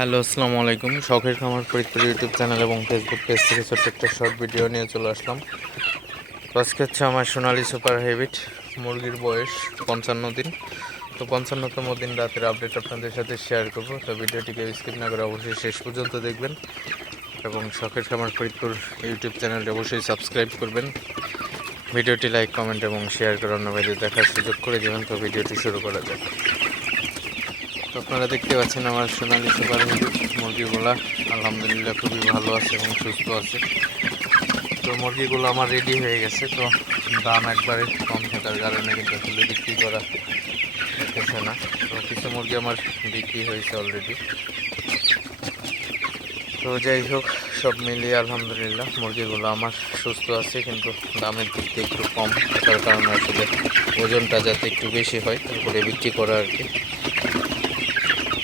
Hello, আসসালামু আলাইকুম। শখের খামার ফরিদপুর ইউটিউব চ্যানেল এবং ফেসবুক পেজ থেকে ছোট্ট একটা শর্ট ভিডিও নিয়ে চলে আসলাম। তো আজকে হচ্ছে আমার সোনালী সুপার হেভিট মুরগির বয়স 55 দিন। তো 55তম দিন রাতের আপডেট আপনাদের সাথে শেয়ার করব। তো ভিডিওটিকে স্কিপ না করে অবশ্যই শেষ পর্যন্ত দেখবেন এবং শখের খামার ফরিদপুর ইউটিউব চ্যানেলটি অবশ্যই সাবস্ক্রাইব করবেন। ভিডিওটি লাইক, কমেন্ট এবং শেয়ার করে অন্য ভাইদের দেখার সুযোগ করে দেবেন। তো ভিডিওটি শুরু করা যাক। তো আপনারা দেখতে পাচ্ছেন আমার সোনালী সুপার হেভিট মুরগিগুলা আলহামদুলিল্লাহ খুবই ভালো আছে এবং সুস্থ আছে। তো মুরগিগুলো আমার রেডি হয়ে গেছে। তো দাম একবারে কম থাকার কারণে কিন্তু আসলে বিক্রি করা হতেছে না। তো কিছু মুরগি আমার বিক্রি হয়েছে অলরেডি। তো যাই হোক, সব মিলিয়ে আলহামদুলিল্লাহ মুরগিগুলো আমার সুস্থ আছে, কিন্তু দামের দিক দিয়ে একটু কম থাকার কারণে আসলে ওজনটা যাতে একটু বেশি হয় তারপরে বিক্রি করা আর কি।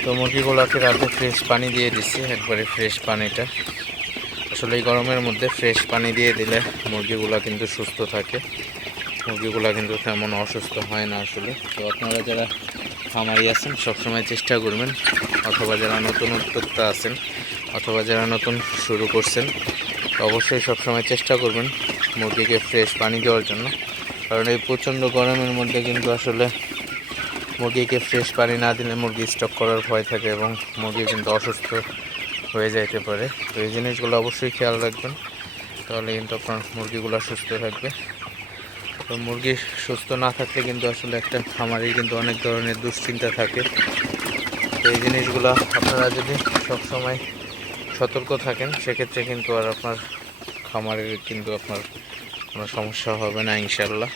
তো মুরগিগুলোকে রাতে ফ্রেশ পানি দিয়ে দিচ্ছি, একবারে ফ্রেশ পানিটা। আসলে এই গরমের মধ্যে ফ্রেশ পানি দিয়ে দিলে মুরগিগুলো কিন্তু সুস্থ থাকে, মুরগিগুলো কিন্তু তেমন অসুস্থ হয় না আসলে। তো আপনারা যারা খামারি আছেন সবসময় চেষ্টা করবেন, অথবা যারা নতুন উদ্যোক্তা আছেন অথবা যারা নতুন শুরু করছেন অবশ্যই সবসময় চেষ্টা করবেন মুরগিকে ফ্রেশ পানি দেওয়ার জন্য। কারণ এই প্রচণ্ড গরমের মধ্যে কিন্তু আসলে মুরগিকে ফ্রেশ পানি না দিলে মুরগি স্টক করার ভয় থাকে এবং মুরগি কিন্তু অসুস্থ হয়ে যাইতে পারে। তো এই জিনিসগুলো অবশ্যই খেয়াল রাখবেন, তাহলে কিন্তু আপনার মুরগিগুলো সুস্থ থাকবে। তো মুরগি সুস্থ না থাকলে কিন্তু আসলে একটা খামারের কিন্তু অনেক ধরনের দুশ্চিন্তা থাকে। তো এই জিনিসগুলো আপনারা যদি সবসময় সতর্ক থাকেন সেক্ষেত্রে কিন্তু আর আপনার খামারের কিন্তু আপনার কোনো সমস্যা হবে না ইনশাল্লাহ।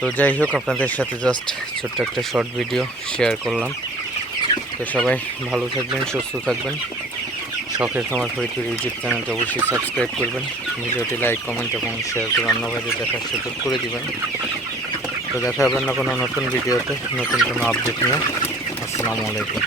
তো যাই হোক, আপনাদের সাথে জাস্ট ছোট্ট একটা শর্ট ভিডিও শেয়ার করলাম। তো সবাই ভালো থাকবেন, সুস্থ থাকবেন। শখের খামার ফরিদপুর ইউটিউব চ্যানেলকে অবশ্যই সাবস্ক্রাইব করবেন। ভিডিওটি লাইক, কমেন্ট এবং শেয়ার করে অন্য ভাইদের দেখার সুযোগ করে দিবেন। তো দেখা হবে না কোনো নতুন ভিডিওতে নতুন কোনো আপডেট নিয়ে। আসসালামু আলাইকুম।